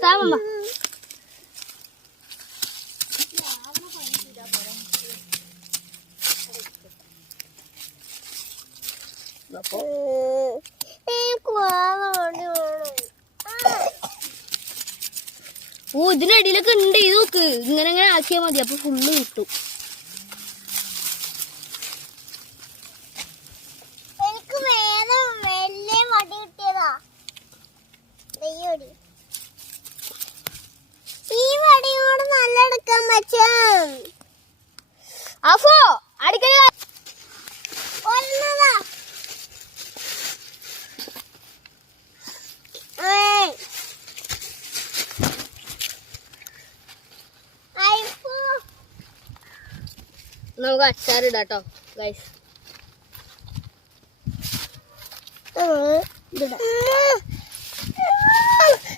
താമമ്മ ഓ ഇതിനടിയിലൊക്കെ ഉണ്ട് ഇത് നോക്ക് ഇങ്ങനെ ഇങ്ങനെ ആക്കിയാൽ മതി അപ്പൊ ഫുള്ള് കിട്ടും എനിക്ക് വേറെ വലിയ വടി കിട്ടിയതാ ഈ വടിയോട് നല്ല എടുക്കാൻ പറ്റും അഫോ അടിക്കല ഒന്നതാ നമുക്ക് അച്ചാറിടാട്ടോ ഗൈസ്